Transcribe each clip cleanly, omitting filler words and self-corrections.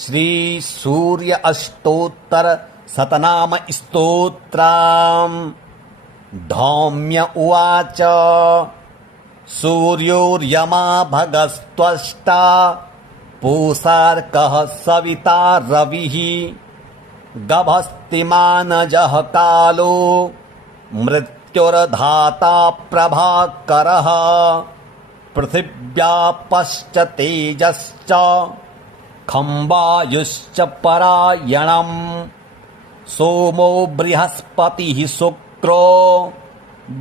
श्री सूर्य अष्टोत्तर शतनाम स्तोत्रम्। धौम्य उवाच सूर्योर्यमा भगस्त्वष्टा पूषार्कः सविता रविः गभस्तिमानजः कालो मृत्युर्धाता प्रभाकरः पृथिव्यापश्च तेजश्च खम्बायुश्च परायणम् सोमो बृहस्पतिः शुक्रो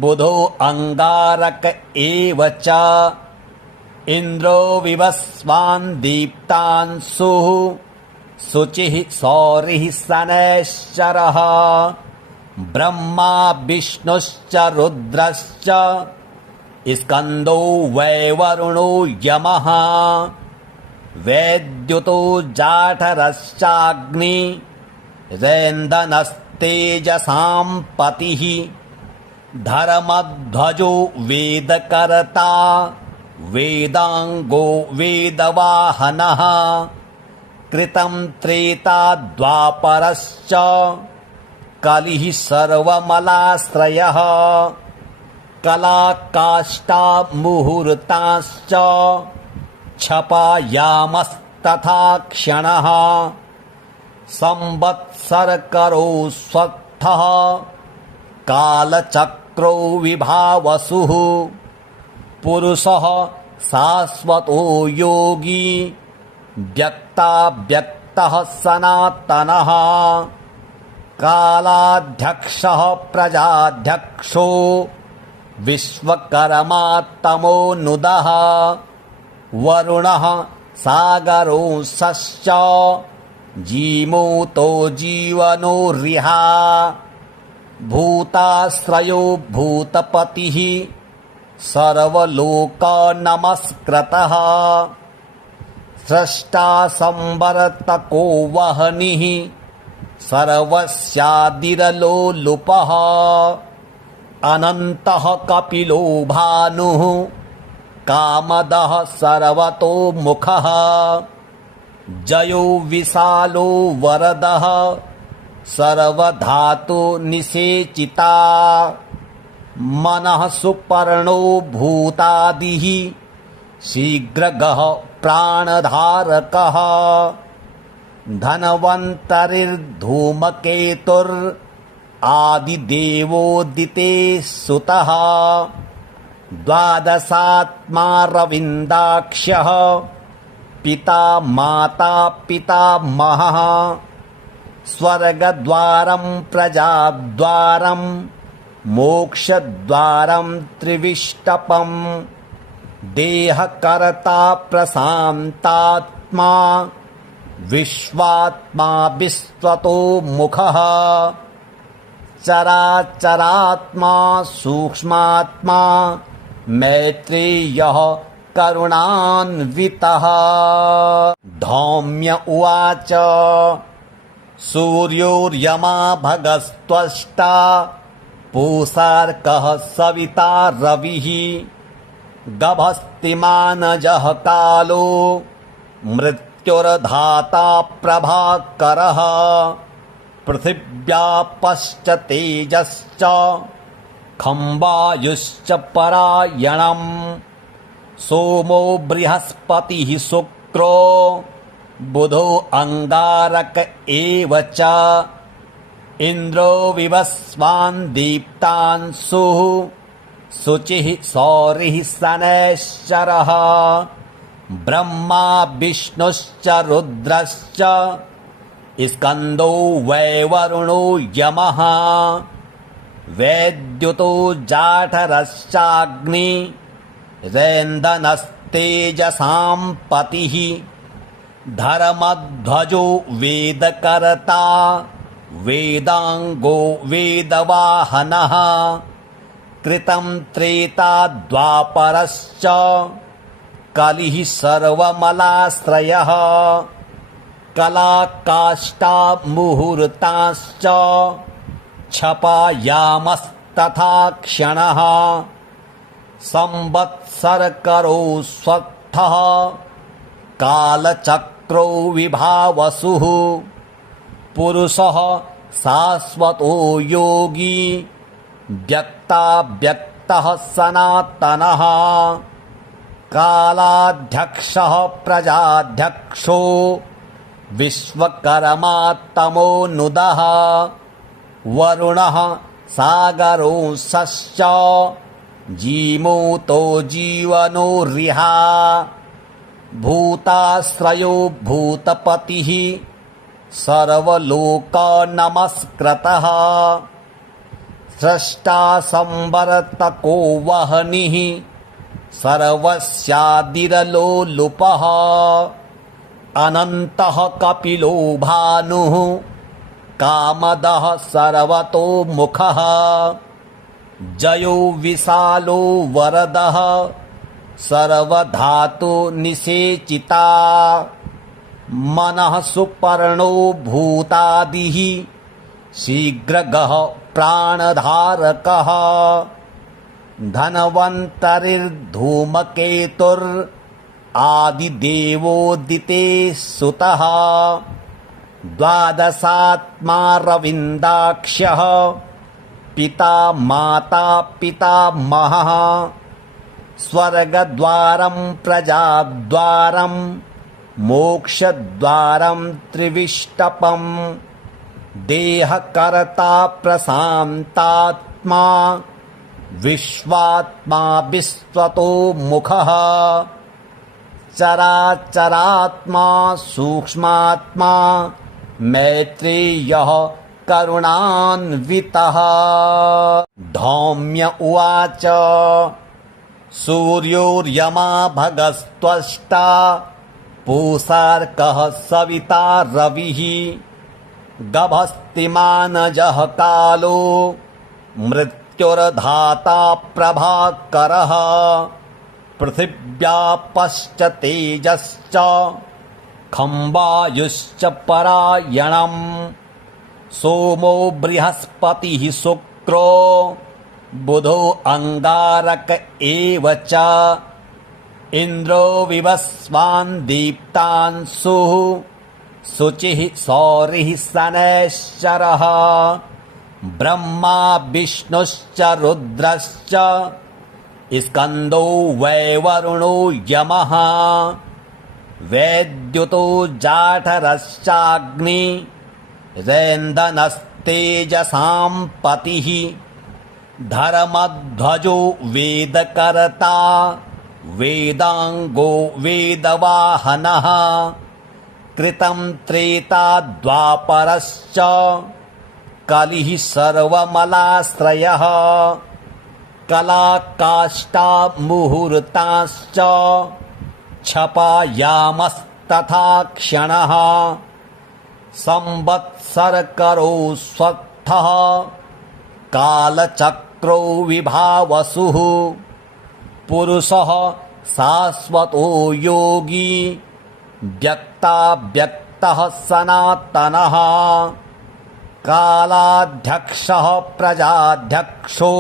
बुधो अंगारक एव च इन्द्रो विवस्वान् दीप्तांशुः शुचिः सौरिः शनैश्चरः ब्रह्मा विष्णुश्च रुद्रश्च स्कन्दो वैवरुणो यमः वैद्युतो जाठरश्चाग्नि रैन्दनस्तेजसां पतिः धर्मध्वजो वेदकर्ता वेदांगो वेदवाहनः कृतं त्रेता द्वापरश्च कलिः सर्वमलाश्रयः कलाकाष्ठा मुहूर्ताश्च क्षपायामस्तथा क्षणः संवत्सरकरो स्वत्थः कालचक्रो विभावसुः पुरुषः शाश्वतो योगी व्यक्ताव्यक्तः सनातनः कालाध्यक्षः प्रजाध्यक्षो विश्वकर्मा तमोनुदः वरुणः सागरोऽंशश्च जीमूतो जीवनो रिहा भूताश्रयो भूतपतिः सर्वलोकनमस्कृतः स्रष्टा संवर्तको वह्निः सर्वस्यादिरलोलुपः अनन्तः कपिलो भानुः कामदः सर्वतोमुखः जयो विशालो वरदः सर्वधातु निषेचिता मनः सुपर्णो भूतादिः शीघ्रगः प्राणधारकः धनवन्तरिर्धूमकेतुरादिदेवोदिते सुतः द्वादशात्मा रविन्दाक्ष्यः पिता माता पितामहः स्वर्गद्वारं प्रजाद्वारं मोक्षद्वारं त्रिविष्टपम् देहकर्ता प्रशान्तात्मा विश्वात्मा विश्वतो मुखः चराचरात्मा सूक्ष्मात्मा मैत्रेयः करुणान्वितः। धौम्य उवाच सूर्योर्यमा भगस्त्वष्टा पूषार्कः सविता रविः गभस्तिमानजः कालो मृत्युर्धाता प्रभाकरः पृथिव्यापश्च तेजश्च खम्बायुश्च परायणम् सोमो बृहस्पतिः शुक्रो बुधो अंगारक एव च इन्द्रो विवस्वान् दीप्तांशुः शुचिः सौरिः शनैश्चरः ब्रह्मा विष्णुश्च रुद्रश्च स्कन्दो वैवरुणो यमः वैद्युतो जाठरश्चाग्नि रैन्दनस्तेजसां पतिः धर्मध्वजो वेदकर्ता वेदांगो वेदवाहनः कृतं त्रेता द्वापरश्च कलिः सर्वमलाश्रयः कलाकाष्ठा मुहूर्ताश्च क्षपायामस्तथा क्षणः संवत्सरकरो स्वत्थः कालचक्रो कालचक्रो विभावसुः पुरुषः शाश्वतो योगी व्यक्ताव्यक्तः सनातनः कालाध्यक्षः प्रजाध्यक्षो विश्वकर्मात्तमोऽनुदः वरुणः सागरोऽंशश्च जीमूतो जीवनोरिहा भूताश्रयो भूतपतिः सर्वलोकनमस्कृतः स्रष्टा संवर्तको वह्निः सर्वस्यादिरलोलुपः अनन्तः कपिलो भानुः कामदः सर्वतोमुखः जयो विशालो वरदः सर्वधातुनिषेचिता मनः सुपर्णो भूतादिः शीघ्रगः प्राणधारकः धनवन्तरिर्धूमकेतुरादिदेवोदिते सुतः द्वादशात्मा रविन्दाक्ष्यः पिता माता पितामहः स्वर्गद्वारं प्रजाद्वारं मोक्षद्वारं त्रिविष्टपं देहकर्ता प्रशान्तात्मा विश्वात्मा विश्वतो मुखः चराचरात्मा सूक्ष्मात्मा मैत्रेयः करुणान्वितः धौम्य उवाच सूर्योर्यमा भगस्त्वष्टा पूषार्कः सविता रविः गभस्तिमानजः कालो मृत्युर्धाता प्रभाकरः पृथिव्यापश्च तेजश्च खम्बायुश्च परायणम् सोमो बृहस्पतिः शुक्रो बुधो अंगारक एव च इन्द्रो विवस्वान् दीप्तांशुः शुचिः सौरिः शनैश्चरः ब्रह्मा विष्णुश्च रुद्रश्च स्कन्दो वैवरुणो यमः वैद्युतो जाठरश्चाग्नि रैन्दनस्तेजसां पतिः धर्मध्वजो वेदकर्ता वेदांगो वेदवाहनः कृतं त्रेता द्वापरश्च कलिः सर्वमलाश्रयः कलाकाष्ठा मुहूर्ताश्च क्षपायामस्तथा क्षणः संवत्सरकरो स्वत्थः कालचक्रो विभावसुः पुरुषः शाश्वतो योगी व्यक्ताव्यक्तः सनातनः कालाध्यक्षः प्रजाध्यक्षो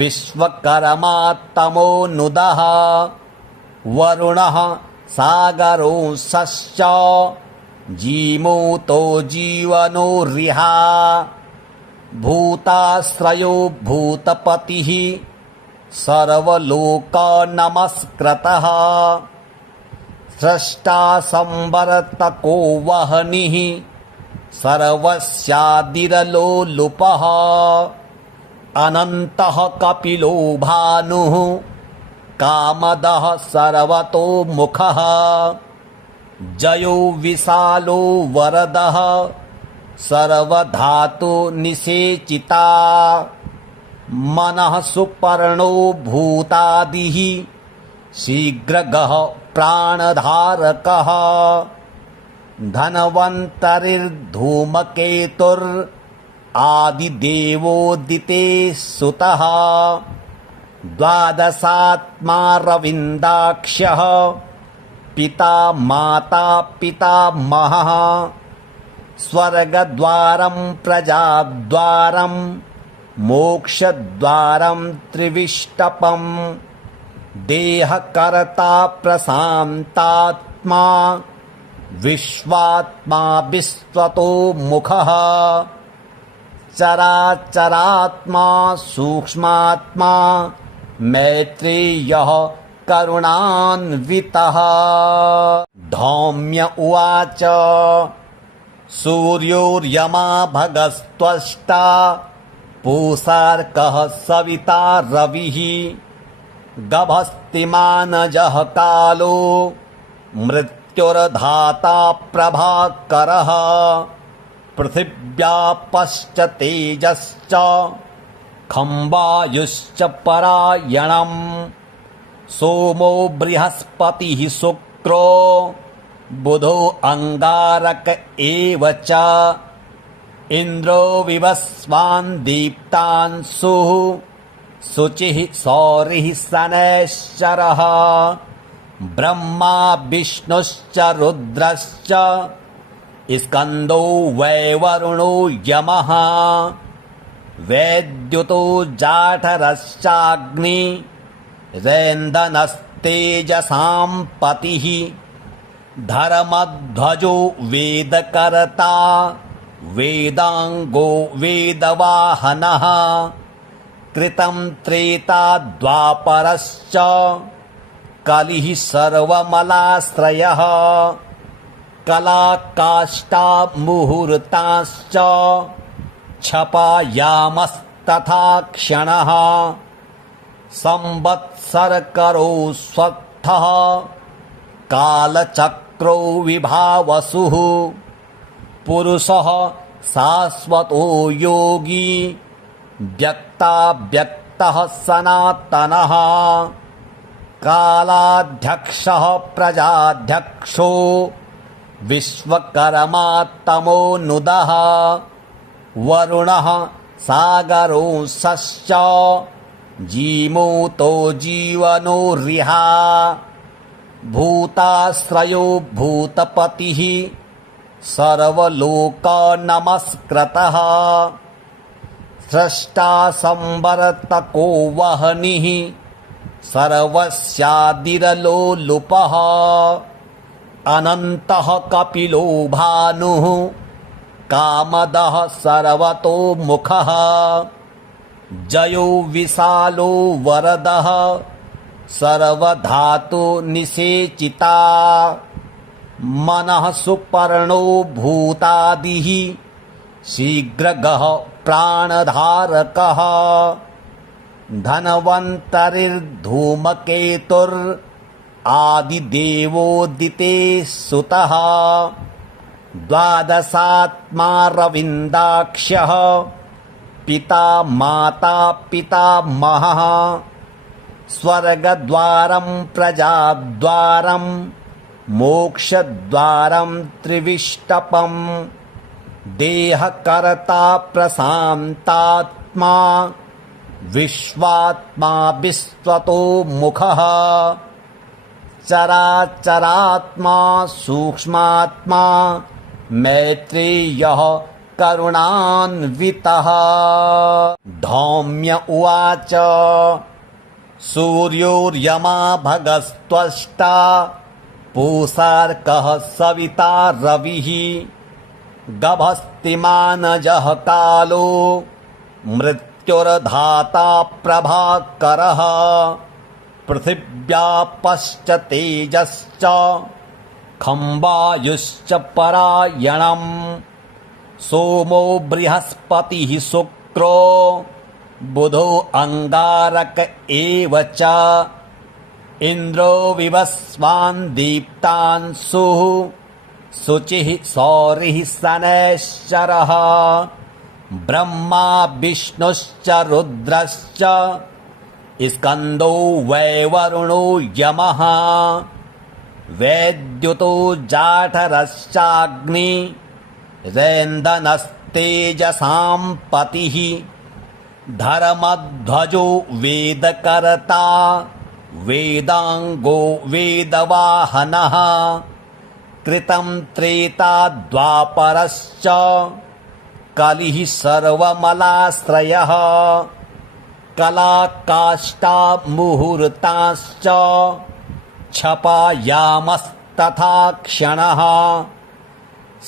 विश्वकर्मात्तमोऽनुदः वरुणः सागरोऽंशश्च जीमूतो जीवनोरिहा भूताश्रयो भूतपतिः सर्वलोकनमस्कृतः स्रष्टा संवर्तको वह्निः सर्वस्यादिरलोलुपः अनन्तः कपिलो भानुः कामदः सर्वतोमुखः जयो विशालो वरदः सर्वधातुनिषेचिता मनः सुपर्णो भूतादिः शीघ्रगः प्राणधारकः धनवन्तरिर्धूमकेतुरादिदेवोदिते सुतः द्वादशात्मा रविन्दाक्ष्यः पिता माता पितामहः स्वर्गद्वारं प्रजाद्वारं मोक्षद्वारं त्रिविष्टपं देहकर्ता प्रशान्तात्मा विश्वात्मा विश्वतो मुखः चराचरात्मा सूक्ष्मात्मा मैत्रेयः करुणान्वितः। धौम्य उवाच सूर्योर्यमा भगस्त्वष्टा पूषार्कः सविता रविः गभस्तिमानजः कालो मृत्युर्धाता प्रभाकरः पृथिव्यापश्च तेजश्च खम्बायुश्च परायणम् सोमो बृहस्पतिः शुक्रो बुधो अंगारक एव च इन्द्रो विवस्वान् दीप्तांशुः शुचिः सौरिः शनैश्चरः ब्रह्मा विष्णुश्च रुद्रश्च स्कन्दो वैवरुणो यमः वैद्युतो जाठरश्चाग्नि रैन्दनस्तेजसां पतिः धर्मध्वजो वेदकर्ता वेदांगो वेदवाहनः कृतं त्रेता द्वापरश्च कलिः सर्वमलाश्रयः कलाकाष्ठा मुहूर्ताश्च क्षपायामस्तथा क्षणः संवत्सरकरो स्वत्थः कालचक्रो विभावसुः पुरुषः शाश्वतो योगी व्यक्ताव्यक्तः सनातनः कालाध्यक्षः प्रजाध्यक्षो विश्वकर्मा तमोनुदः वरुणः सागरोऽंशश्च जीमूतो जीवनोरिहा भूताश्रयो भूतपतिः सर्वलोकनमस्कृतः स्रष्टा संवर्तको वह्निः सर्वस्यादिरलोलुपः अनन्तः कपिलो भानुः कामदः सर्वतोमुखः जयो विशालो वरदः सर्वधातु निषेचिता मनः सुपर्णो भूतादिः शीघ्रगः प्राणधारकः धनवन्तरिर्धूमकेतुरादिदेवोदिते सुतः द्वादशात्मा रविन्दाक्ष्यः पिता माता पितामहः स्वर्गद्वारं प्रजाद्वारं मोक्षद्वारं त्रिविष्टपम् देहकर्ता प्रशान्तात्मा विश्वात्मा विश्वतो मुखः चराचरात्मा सूक्ष्मात्मा मैत्रेयः करुणान्वितः। धौम्य उवाच सूर्योर्यमा भगस्त्वष्टा पूषार्कः सविता रविः गभस्तिमानजः कालो मृत्युर्धाता प्रभाकरः पृथिव्यापश्च तेजश्च खम्बायुश्च परायणम् सोमो बृहस्पतिः शुक्रो बुधो अंगारक एव च इन्द्रो विवस्वान् दीप्तांशुः शुचिः सौरिः शनैश्चरः ब्रह्मा विष्णुश्च रुद्रश्च स्कन्दो वैवरुणो यमः वैद्युतो जाठरश्चाग्नि रैन्दनस्तेजसां पतिः धर्मध्वजो वेदकर्ता वेदांगो वेदवाहनः कृतं त्रेता द्वापरश्च कलिः सर्वमलाश्रयः कलाकाष्ठा मुहूर्ताश्च क्षपायामस्तथा तथा क्षणः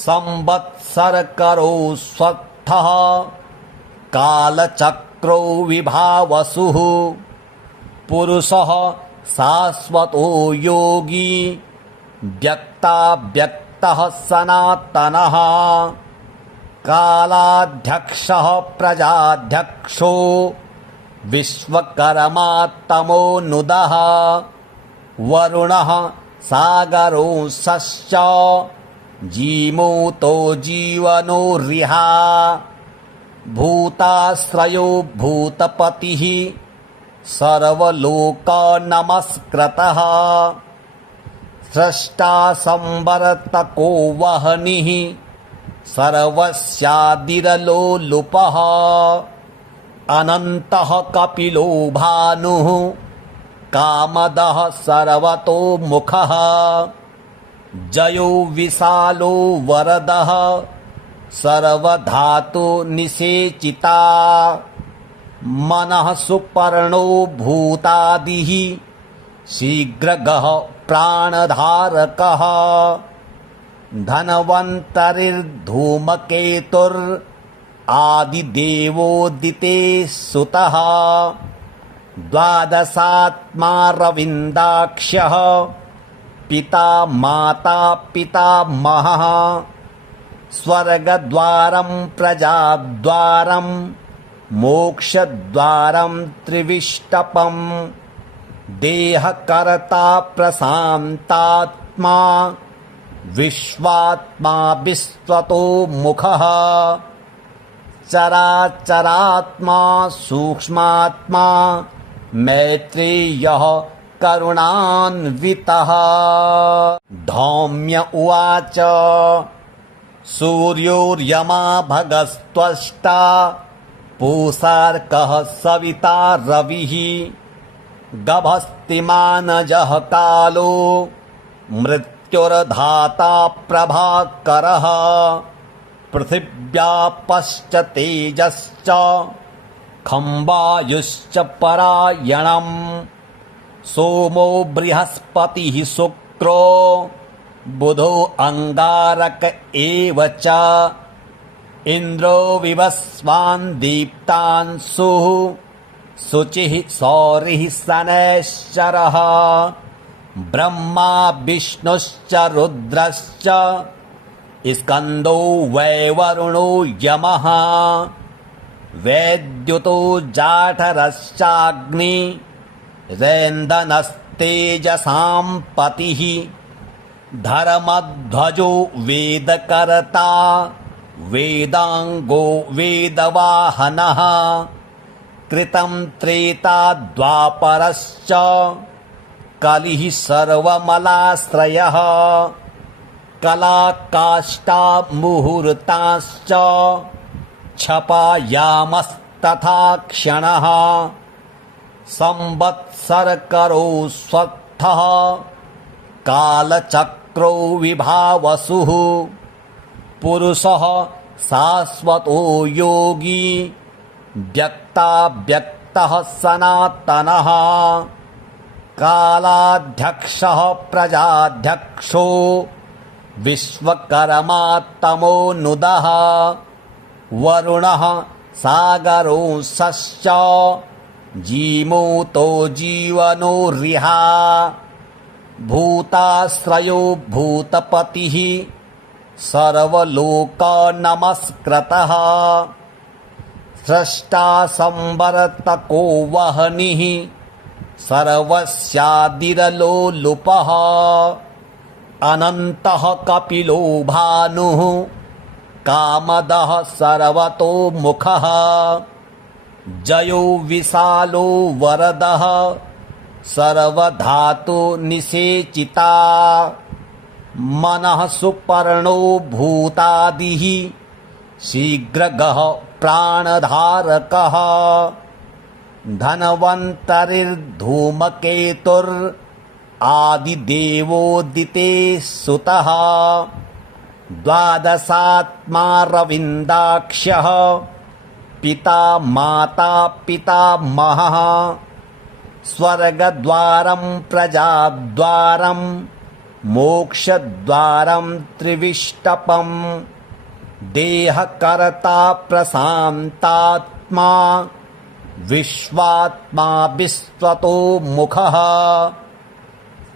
संवत्सरकरो स्वत्थः कालचक्रो विभावसुः पुरुषः शाश्वतो योगी व्यक्ताव्यक्तः सनातनः कालाध्यक्षः प्रजाध्यक्षो विश्वकर्मा तमोनुदः वरुणः सागरोऽंशश्च जीमूतो जीवनोरिहा भूताश्रयो भूतपतिः सर्वलोकनमस्कृतः स्रष्टा संवर्तको वह्निः सर्वस्यादिरलोलुपः अनन्तः कपिलो भानुः कामदः सर्वतोमुखः जयो विशालो वरदः सर्वधातुनिषेचिता मनः सुपर्णो भूतादिः शीघ्रगः प्राणधारकः धनवन्तरिर्धूमकेतुरादिदेवोदिते सुतः द्वादशात्मा रविन्दाक्ष्यः पिता माता पितामहः स्वर्गद्वारं प्रजाद्वारं मोक्षद्वारं त्रिविष्टपम् देहकर्ता प्रशान्तात्मा विश्वात्मा विश्वतो मुखः चराचरात्मा सूक्ष्मात्मा मैत्रेयः करुणान्वितः धौम्य उवाच सूर्योर्यमा भगस्त्वष्टा पूषार्कः सविता रविः गभस्तिमानजः कालो मृत्युर्धाता प्रभाकरः पृथिव्यापश्च तेजश्च खम्बायुश्च परायणम् सोमो बृहस्पतिः शुक्रो बुधो अंगारक एव च इन्द्रो विवस्वान् दीप्तांशुः शुचिः सौरिः शनैश्चरः ब्रह्मा विष्णुश्च रुद्रश्च स्कन्दो वैवरुणो यमः वैद्युतो जाठरश्चाग्नि रैन्दनस्तेजसां पतिः धर्मध्वजो वेदकर्ता वेदांगो वेदवाहनः कृतं त्रेता द्वापरश्च कलिः सर्वमलाश्रयः कलाकाष्ठा मुहूर्ताश्च क्षपायामस्तथा क्षणः संवत्सरकरो स्वत्थः कालचक्रो विभावसुः पुरुषः शाश्वतो योगी व्यक्ताव्यक्तः सनातनः कालाध्यक्षः प्रजाध्यक्षो विश्वकर्मा तमोनुदः वरुणः सागरोऽंशश्च जीमूतो जीवनोरिहा भूताश्रयो भूतपतिः सर्वलोकनमस्कृतः स्रष्टा संवर्तको वह्निः सर्वस्यादिरलोलुपः अनन्तः कपिलो भानुः कामदः सर्वतोमुखः जयो विशालो वरदः सर्वधातुनिषेचिता मनः सुपर्णो भूतादिः शीघ्रगः प्राणधारकः धनवन्तरिर्धूमकेतुरादिदेवोदिते सुतः द्वादशात्मा रविन्दाक्ष्यः पिता माता पितामहः स्वर्गद्वारं प्रजाद्वारं मोक्षद्वारं त्रिविष्टपम् देहकर्ता प्रशान्तात्मा विश्वात्मा विश्वतो मुखः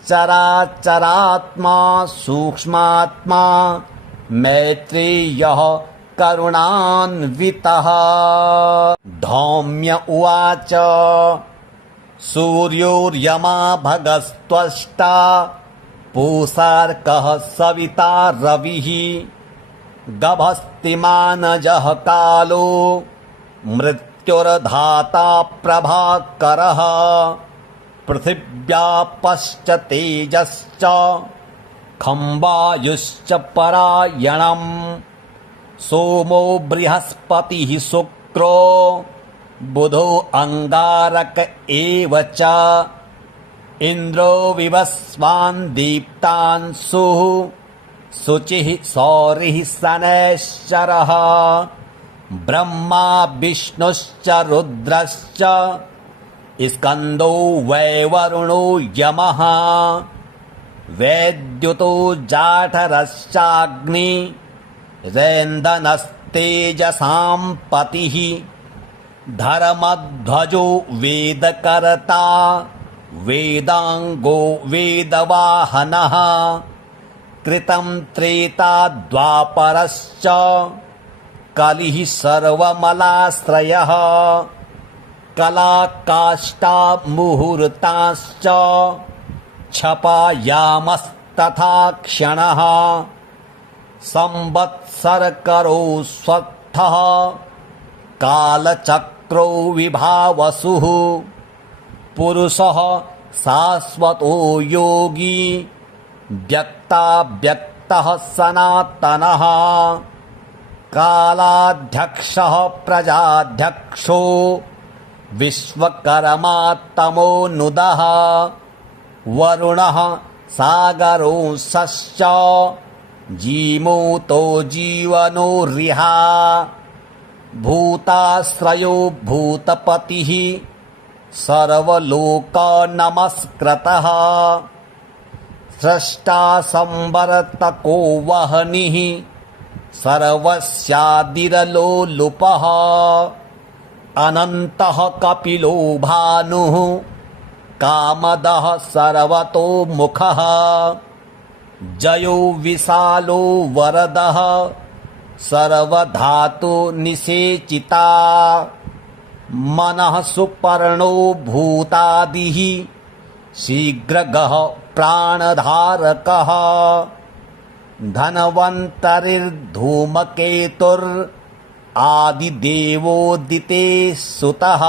चराचरात्मा सूक्ष्मात्मा मैत्रेयः करुणान्वितः। धौम्य उवाच सूर्योर्यमा भगस्त्वष्टा पूषार्कः सविता रविः गभस्तिमानजः कालो मृत्युर्धाता प्रभाकरः पृथिव्यापश्च तेजश्च खम्बायुश्च परायणम् सोमो बृहस्पतिः शुक्रो बुधो अंगारक एव च इन्द्रो विवस्वान् दीप्तांशुः शुचिः सौरिः शनैश्चरः ब्रह्मा विष्णुश्च रुद्रश्च स्कन्दो वैवरुणो यमः वैद्युतो जाठरश्चाग्नि रैन्दनस्तेजसां पतिः धर्मध्वजो वेदकर्ता वेदांगो वेदवाहनः कृतं त्रेता द्वापरश्च कलिः सर्वमलाश्रयः कलाकाष्ठा मुहूर्ताश्च क्षपायामस्तथा क्षणः संवत्सरकरो स्वत्थः कालचक्रो विभावसुः पुरुषः शाश्वतो योगी व्यक्ताव्यक्तः सनातनः कालाध्यक्षः प्रजाध्यक्षो विश्वकर्मा तमोनुदः वरुणः सागरोऽंशश्च जीमूतो जीवनो रिहा भूताश्रयो भूतपतिः सर्वलोकनमस्कृतः स्रष्टा संवर्तको वह्निः सर्वस्यादिरलोलुपः अनन्तः कपिलो भानुः कामदः सर्वतोमुखः जयो विशालो वरदः सर्वधातु निषेचिता मनः सुपर्णो भूतादिः शीघ्रगः प्राणधारकः धनवन्तरिर्धूमकेतुरादिदेवोदिते सुतः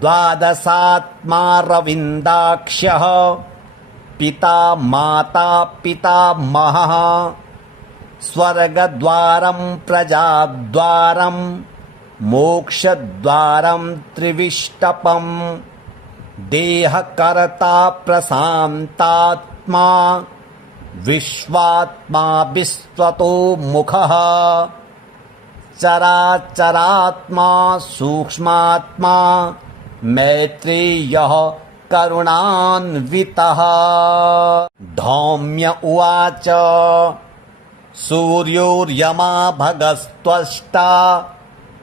द्वादशात्मा रविन्दाक्ष्यः पिता माता पितामहः स्वर्गद्वारं प्रजाद्वारं मोक्षद्वारं त्रिविष्टपम् देहकर्ता प्रशान्तात्मा विश्वात्मा विश्वतो मुखः चराचरात्मा सूक्ष्मात्मा मैत्रेयः करुणान्वितः। धौम्य उवाच सूर्योर्यमा भगस्त्वष्टा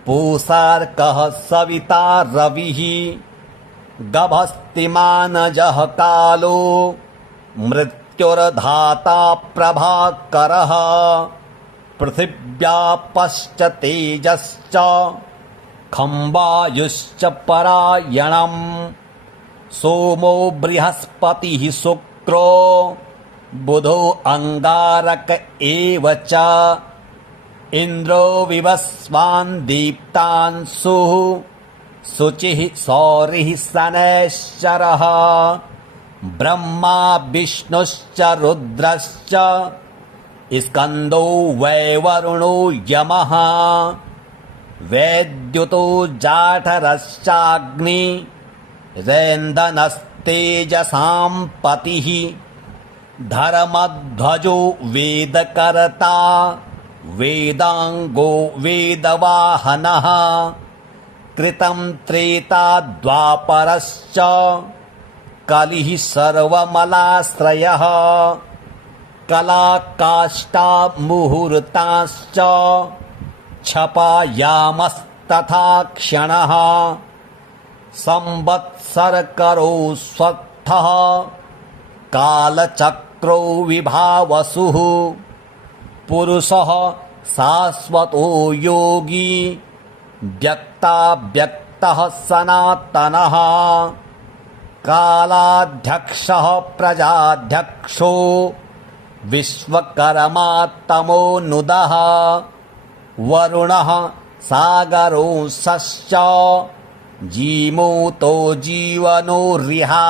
पूषार्कः सविता रविः गभस्तिमानजः कालो मृत्युर्धाता प्रभाकरः पृथिव्यापश्च तेजश्च खम्बायुश्च परायणम् सोमो बृहस्पतिः शुक्रो बुधो अंगारक एव च इन्द्रो विवस्वान् दीप्तांशुः शुचिः सौरिः शनैश्चरः ब्रह्मा विष्णुश्च रुद्रश्च स्कन्दो वैवरुणो यमः वैद्युतो जाठरश्चाग्नि रैन्दनस्तेजसां पतिः धर्मध्वजो वेदकर्ता वेदांगो वेदवाहनः कृतं त्रेता द्वापरश्च कलिः सर्वमलाश्रयः कलाकाष्ठा मुहूर्ताश्च क्षपायामस्तथा क्षणः संवत्सरकरो स्वत्थः कालचक्रो विभावसुः पुरुषः शाश्वतो योगी व्यक्ताव्यक्तः सनातनः कालाध्यक्षः प्रजाध्यक्षो विश्वकर्मा तमोनुदः वरुणः सागरोऽंशश्च जीमूतो जीवनोरिहा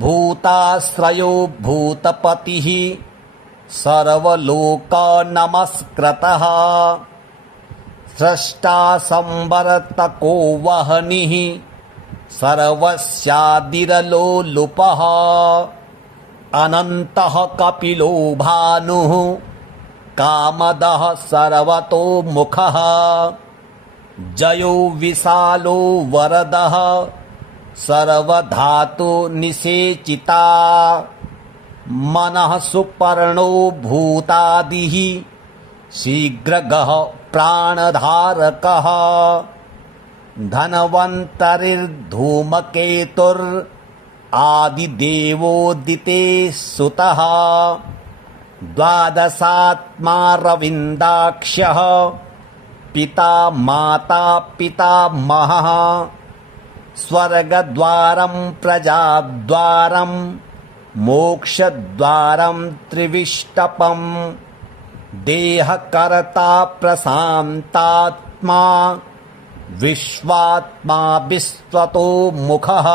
भूताश्रयो भूतपतिः सर्वलोकनमस्कृतः स्रष्टा संवर्तको वह्निः सर्वस्यादिरलोलुपः अनन्तः कपिलो भानुः कामदः सर्वतोमुखः जयो विशालो वरदः सर्वधातुनिषेचिता मनः सुपर्णो भूतादिः शीघ्रगः प्राणधारकः धनवन्तरिर्धूमकेतुरादिदेवोदिते सुतः द्वादशात्मा रविन्दाक्ष्यः पिता माता पितामहः स्वर्गद्वारं प्रजाद्वारं मोक्षद्वारं त्रिविष्टपं देहकर्ता प्रशान्तात्मा विश्वात्मा विश्वतो मुखः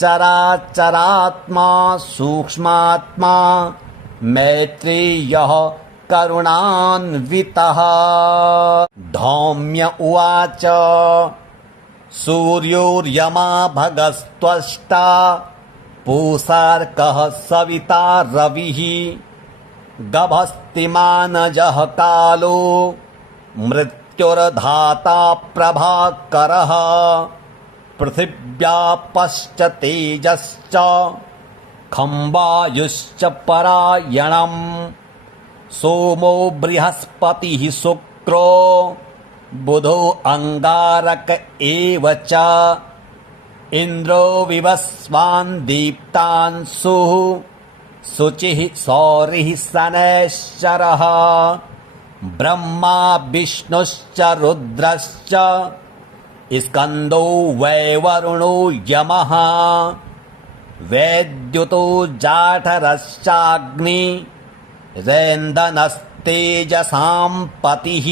चराचरात्मा सूक्ष्मात्मा मैत्रेयः करुणान्वितः धौम्य उवाच सूर्योर्यमा भगस्त्वष्टा पूषार्कः सविता रविः गभस्तिमानजः कालो मृत्युर्धाता प्रभाकरः पृथिव्यापश्च तेजश्च खम्बायुश्च परायणम् सोमो बृहस्पतिः शुक्रो बुधो अंगारक एव च इन्द्रो विवस्वान् दीप्तांशुः शुचिः सौरिः शनैश्चरः ब्रह्मा विष्णुश्च रुद्रश्च स्कन्दो वैवरुणो यमः वैद्युतो जाठरश्चाग्नि रैन्दनस्तेजसां पतिः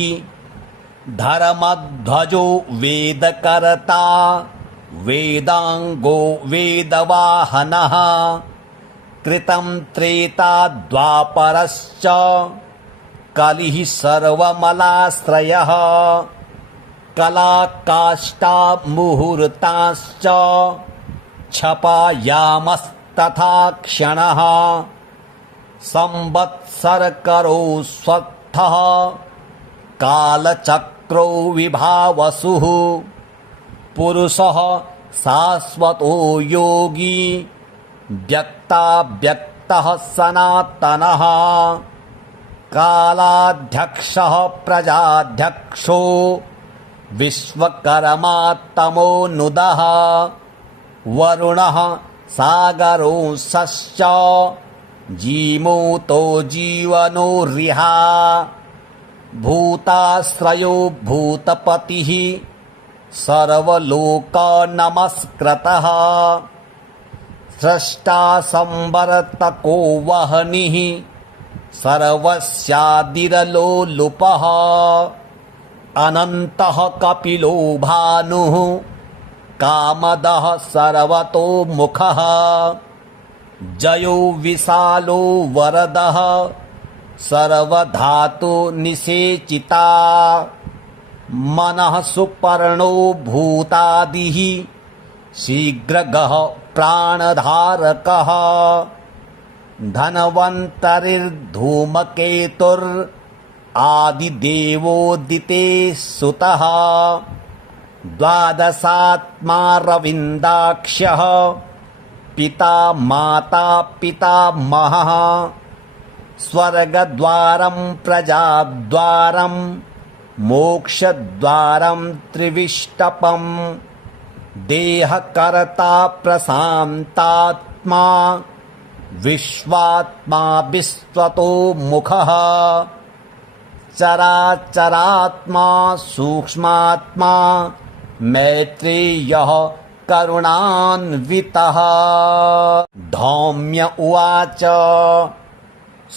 धर्मध्वजो वेदकर्ता वेदांगो वेदवाहनः कृतं त्रेता द्वापरश्च कलिः सर्वमलाश्रयः कलाकाष्ठा मुहूर्ताश्च क्षपायामस्तथा क्षणः संवत्सरकरो स्वत्थः कालचक्रो विभावसुः पुरुषः शाश्वतो योगी व्यक्ताव्यक्तः सनातनः कालाध्यक्षः प्रजाध्यक्षो विश्वकर्मा तमोनुदः वरुणः सागरोऽंशश्च जीमूतो जीवनोरिहा भूताश्रयो भूतपतिः सर्वलोकनमस्कृतः स्रष्टा संवर्तको वह्निः सर्वस्यादिरलोलुपः अनन्तः कपिलो भानुः कामदः सर्वतोमुखः जयो विशालो वरदः सर्वधातुनिषेचिता मनः सुपर्णो भूतादिः शीघ्रगः प्राणधारकः धनवन्तरिर्धूमकेतुरादिदेवोदिते सुतः द्वादशात्मा रविन्दाक्ष्यः पिता माता पितामहः स्वर्गद्वारं प्रजाद्वारं मोक्षद्वारं त्रिविष्टपम् देहकर्ता प्रशान्तात्मा विश्वात्मा विश्वतो मुखः चराचरात्मा सूक्ष्मात्मा मैत्रेयः करुणान्वितः। धौम्य उवाच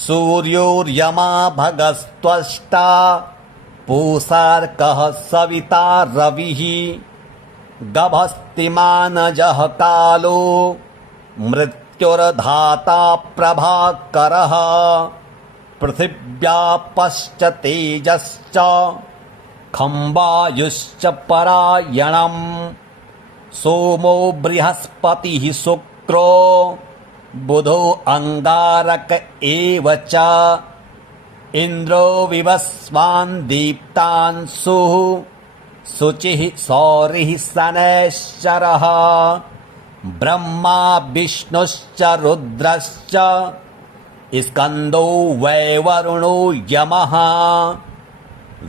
सूर्योर्यमा भगस्त्वष्टा पूषार्कः सविता रविः गभस्तिमानजः कालो मृत्युर्धाता प्रभाकरः पृथिव्यापश्च तेजश्च खम्बायुश्च परायणम् सोमो बृहस्पतिः शुक्रो बुधो अंगारक एव च इन्द्रो विवस्वान् दीप्तांशुः शुचिः सौरिः शनैश्चरः ब्रह्मा विष्णुश्च रुद्रश्च स्कन्दो वैवरुणो यमः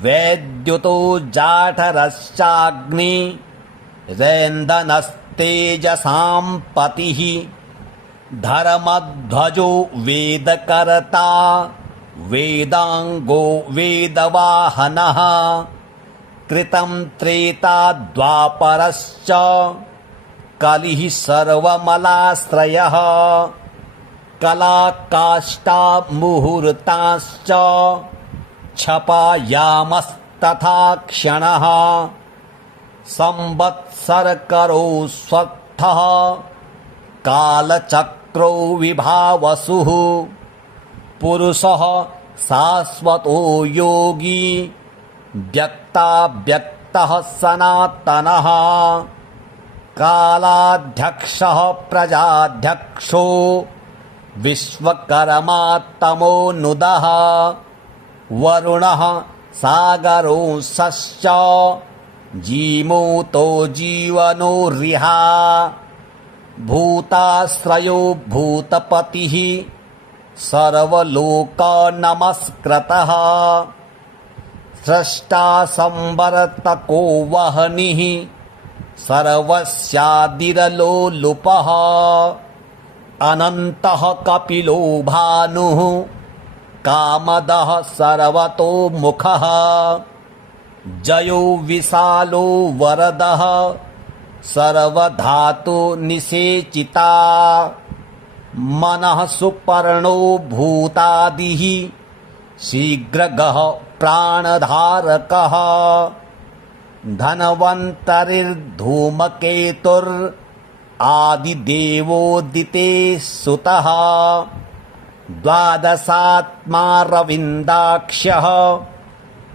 वैद्युतो जाठरश्चाग्नि रैन्दनस्तेजसां पतिः धर्मध्वजो वेदकर्ता वेदांगो वेदवाहनः कृतं त्रेता द्वापरश्च कलिः सर्वमलाश्रयः कलाकाष्ठा मुहूर्ताश्च क्षपायामस्तथा क्षणः संवत्सरकरो स्वत्थः कालचक्रो विभावसुः पुरुषः शाश्वतो योगी व्यक्ताव्यक्तः सनातनः कालाध्यक्षः प्रजाध्यक्षो विश्वकर्मा तमोनुदः वरुणः सागरोऽंशश्च जीमूतो जीवनोरिहा भूताश्रयो भूतपतिः सर्वलोकनमस्कृतः स्रष्टा संवर्तको वह्निः सर्वस्यादिरलोलुपः अनन्तः कपिलो भानुः कामदः सर्वतोमुखः जयो विशालो वरदः सर्वधातु निषेचिता मनः सुपर्णो भूतादिः शीघ्रगः प्राणधारकः धनवन्तरिर्धूमकेतुरादिदेवोदिते सुतः द्वादशात्मा रविन्दाक्ष्यः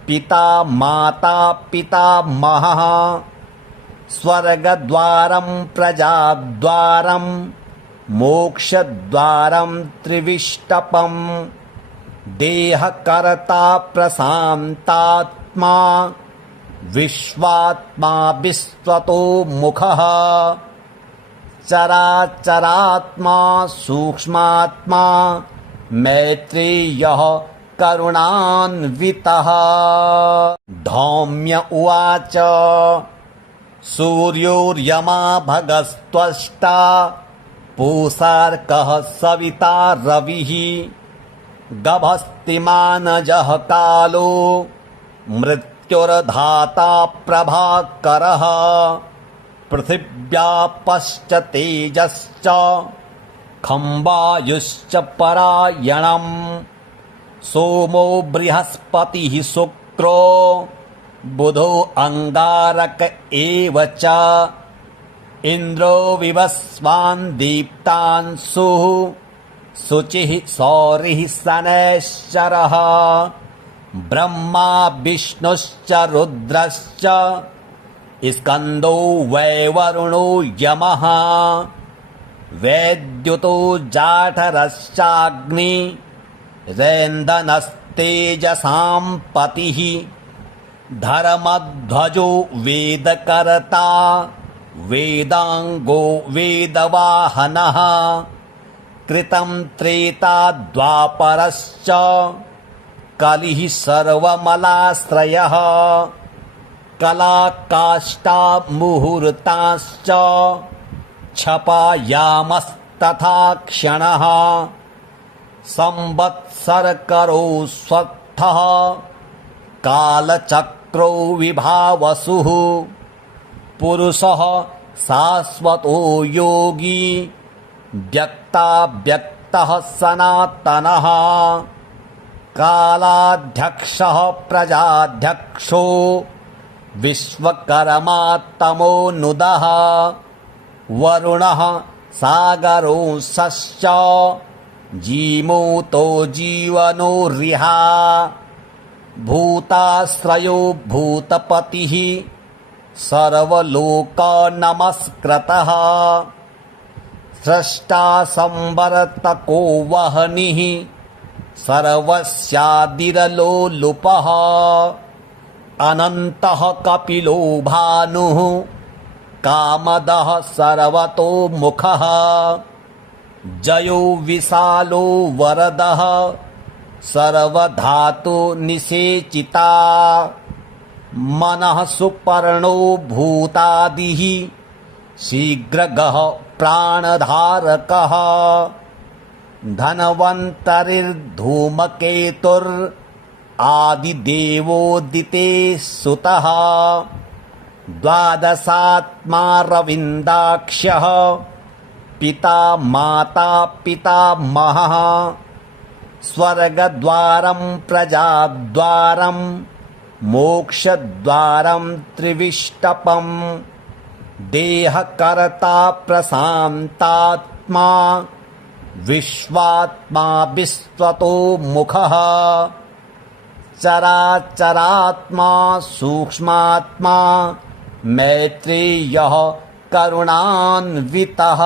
पिता माता पितामहः स्वर्गद्वारं प्रजाद्वारं मोक्षद्वारं त्रिविष्टपम् देहकर्ता प्रशान्तात्मा विश्वात्मा विश्वतो मुखः चराचरात्मा सूक्ष्मात्मा मैत्रेयः करुणान्वितः। धौम्य उवाच सूर्योर्यमा भगस्त्वष्टा पूषार्कः सविता रविः गभस्तिमानजः कालो मृत्युर्धाता प्रभाकरः पृथिव्यापश्च तेजश्च खम्बायुश्च परायणम् सोमो बृहस्पतिः शुक्रो बुधो अंगारक एव च इन्द्रो विवस्वान् दीप्तांशुः शुचिः सौरिः शनैश्चरः ब्रह्मा विष्णुश्च रुद्रश्च स्कन्दो वैवरुणो यमः वैद्युतो जाठरश्चाग्नि रैन्दनस्तेजसां पतिः धर्मध्वजो वेदकर्ता वेदांगो वेदवाहनः कृतं त्रेता द्वापरश्च कलिः सर्वमलाश्रयः कलाकाष्ठा मुहूर्ताश्च क्षपायामस्तथा क्षणः संवत्सरकरो स्वत्थः कालचक्रो विभावसुः पुरुषः शाश्वतो योगी व्यक्ताव्यक्तः सनातनः कालाध्यक्षः प्रजाध्यक्षो विश्वकर्मात्तमोऽनुदः वरुणः सागरोऽंशश्च जीमूतो जीवनोऽर्यः भूताश्रयो भूतपतिः सर्वलोकनमस्कृतः स्रष्टा संवर्तको वह्निः सर्वस्यादिरलोलुपः अनन्तः कपिलो भानुः कामदः सर्वतोमुखः जयो विशालो वरदः सर्वधातुनिषेचिता मनः सुपर्णो भूतादिः शीघ्रगः प्राणधारकः धनवन्तरिर्धूमकेतुरादिदेवोदिते सुतः द्वादशात्मा रविन्दाक्ष्यः पिता माता पितामहः स्वर्गद्वारं प्रजाद्वारं मोक्षद्वारं त्रिविष्टपम् देहकर्ता प्रशान्तात्मा विश्वात्मा विश्वतो मुखः चराचरात्मा सूक्ष्मात्मा मैत्रेयः करुणान्वितः।